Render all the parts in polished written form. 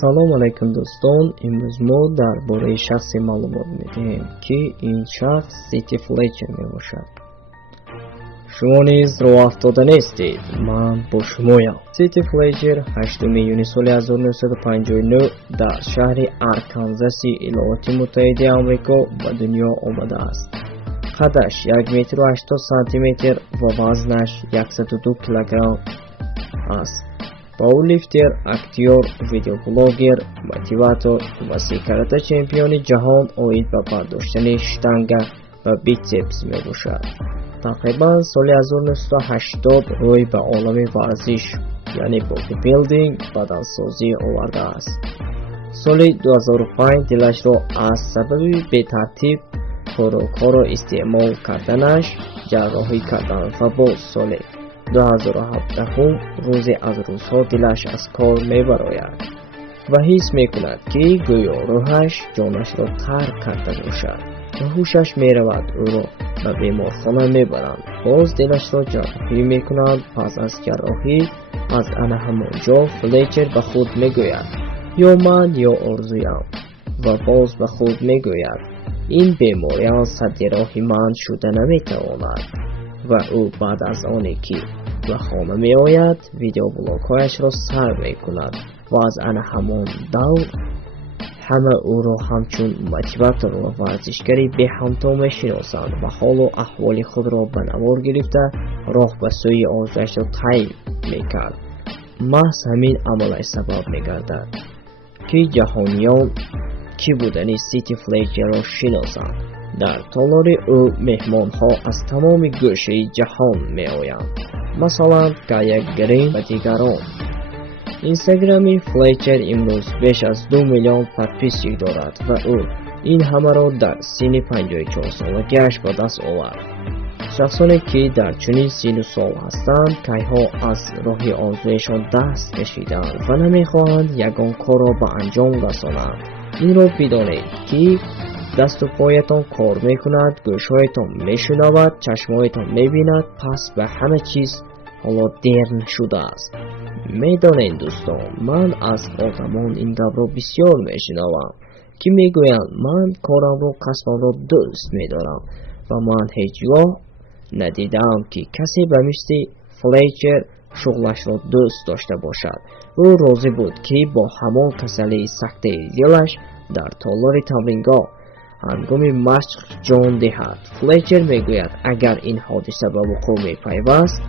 سلام علیکم دوستان. امروز ما درباره شخصی معلومات میدهیم که این شخص سیتی فلیچر میباشد. شما نیز راه افتاده نیستید، من با شمایم. سیتی فلیچر 8 یونیو سال 1959 در شهر ارکانزاس ایالات متحده آمریکا به دنیا آمده است. قدش 1 متر و 80 سانتی متر و وزنش 102 کیلوگرم است. پاورلیفتر، اکتور، ویدیو بلاگر، موتیواتور و 3 کراته چمپیون جهان اوید به برداشتن شتانگ و بیسپس می باشد. تقریبا سال 1980 روی به عالم ورزش یعنی بادی بیلدینگ بدنسازی آورده است. سال 2005 دلش را از سبب به ترتیب خوراک‌ها را استعمال کردنش جراحی کردند و با سال 2017 روزی از روزها دلش از کار میبراید و حس میکند که گویا روحش جانش را ترک کرده باشد و هوشش میرود. او را به بیمارخانه میبرند. باز دلش را جراحی میکنند. پس از جراحی از آن همانجا فلیچر به خود میگوید یا من یا آرزویم و باز به خود میگوید این بیماریان سد راه من شده نمیتواند و او بعد از آنی که به خانه می آید ویدیو بلاگ هایش را سر می کند و از آن همان دور همه او را همچون موتیواتور و ورزشگری به همتا می شناسند و حال و احوال خود را به نمار گرفته راه به سوی آرزویش را طی می کرد. محض همین عملش سبب می گردد که جهانیان کی بودنی سیتی فلیچر را شناسند. در تالار او مهمان ها از تمام گوشه جهان می آیند، مثلا کایا گرین و دیگران. اینستاگرامی فلیچر امروز بیش از 2 میلیون پادپیسچی دارد و او این همه را در سن 54 سالگیش به دست آورد. شخصانی که در چنین سن و سال هستند کایها از راه آرزویشان دست کشیدند و نمیخواهند یگان کار را به انجام رسانند. این را بدانید که دست و پایتان کار میکند، گوشهایتان میشنود، چشمهایتان میبیند، پس به همه چیز حالا دیر نشده است. میدانید دوستان، من از آدمان این گپ را بسیار میشنوم که میگویند من کارم را کسبم را دوست میدارم و من هیچگاه ندیدم که کسی به مثل فلیچر شغلش را دوست داشته باشد. او راضی بود که با همان کسلی سخت دلش در تالار تمرینگاه هنگام مشق جان دهد. فلیچر میگوید اگر این حادثه به وقوع میپیوست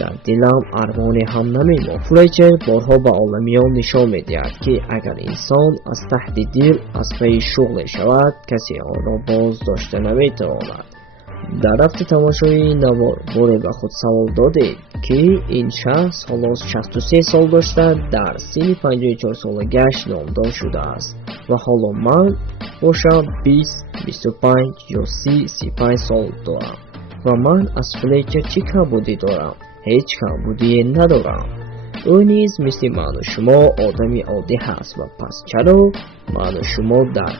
در دلم ارمانی هم نمیماند. فلیچر بارها به عالمیان نشان میدهد که اگر انسان از تحت دل از پی شغل شود کسی آن را باز داشته نمیتواند. در رفت تماشای این نوار به خود سوال دادید که این شخص حالا 63 سال داشته در سن 54 سالگیش نامدار شده است و حالا من باشم 20 25 یا 30 35 سال دارم و من از فلیچر چه کمبودی دارم؟ هیچ کمبودی ندارم. او نیز مثل من و شما آدمی عادی هست و پس چرا من و شما در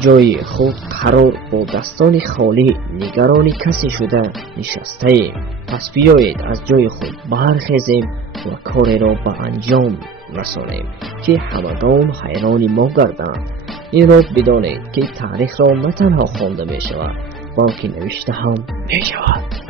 جای خود قرار با دستان خالی نگران کسی شده نشسته ایم؟ پس بیایید از جای خود برخیزیم و کاری را به انجام رسانیم که همگان حیران ما گردند. این را بدانید که تاریخ را نه تنها خوانده می شود بلکه نوشته هم می شود.